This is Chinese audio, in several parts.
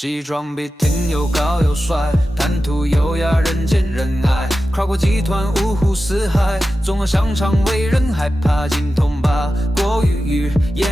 西装笔挺又高又帅，谈吐优雅人见人爱，跨国集团五湖四海，纵横商场为人害怕，精通八国语言，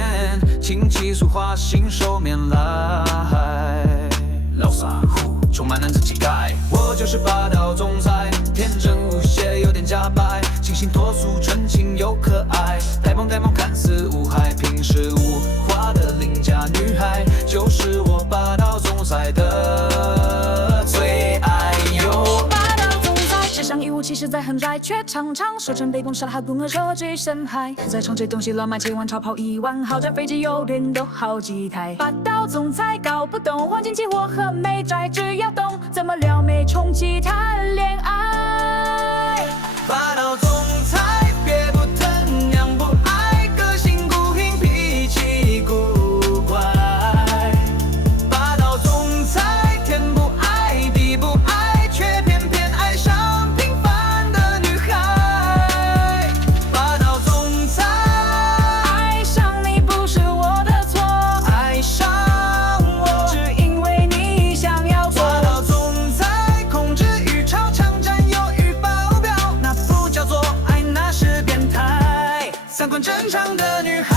琴棋书画信手拈来，老洒户充满男子气概，我就是霸道总裁，天真无邪有点假白，清新脱俗纯情又可爱，呆萌看似无害，平时无华的邻家女孩，就是我霸道总裁的最爱哟。霸道总裁，世上一无其事在横拽，却常常说成卑躬杀哈，故而说句深海。在冲这东西浪漫千万超跑1万，豪宅飞机油电都好几台。霸道总裁搞不懂黄金期货和美债，只要懂怎么撩妹充气谈恋爱。霸道总裁别不疼娘不爱，个性孤僻脾气古怪。霸道总裁天不爱地不爱，却偏偏爱上平凡的女孩。霸道总裁爱上你不是我的错，爱上我只因为你想要做。霸道总裁控制欲超常，占有欲爆表，那不叫做爱，那是变态。三观正常的女孩，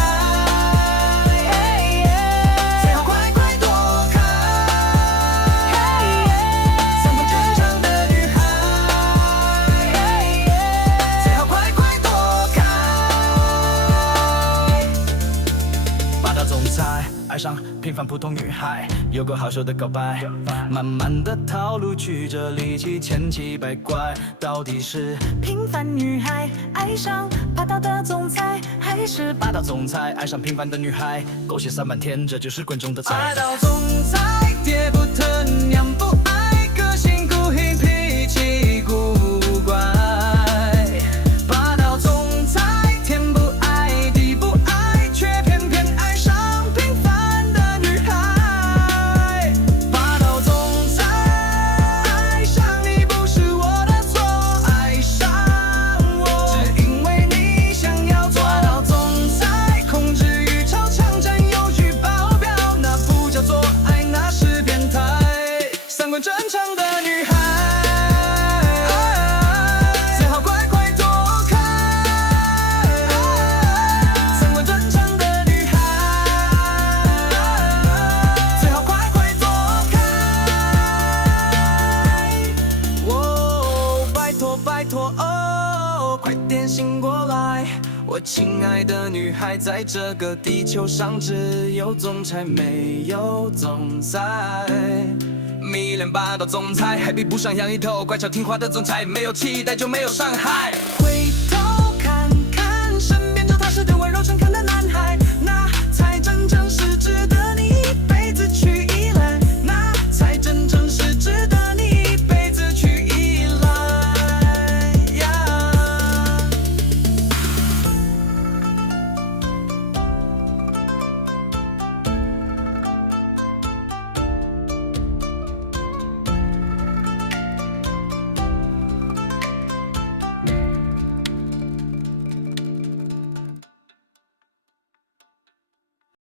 最好快快躲开。三观正常的女孩，最好快快躲开。霸道总裁爱上平凡普通女孩，有个好手的告白，满满的套路曲折离奇，千奇百怪，到底是平凡女孩爱上霸道的总裁，还是霸道总裁爱上平凡的女孩？狗血洒满天，这就是观众的菜。霸道总裁爹不疼娘不爱，个性孤僻脾气古怪。霸道总裁天不爱地不爱，却偏偏爱上平凡的女孩。霸道总裁爱上你不是我的错，爱上我只因为你想要做。霸道总裁控制欲超强，占有欲爆表，那不叫做爱，那是变态。三观正常的女孩，最好快快躲开。三观正常的女孩，最好快快躲开。哦，拜托拜托哦，快点醒过来！我亲爱的女孩，在这个地球上只有总裁没有总裁。迷恋霸道总裁，还比不上杨一头乖巧听话的总裁，没有期待就没有伤害。回头看看身边脚踏实地温柔诚恳的男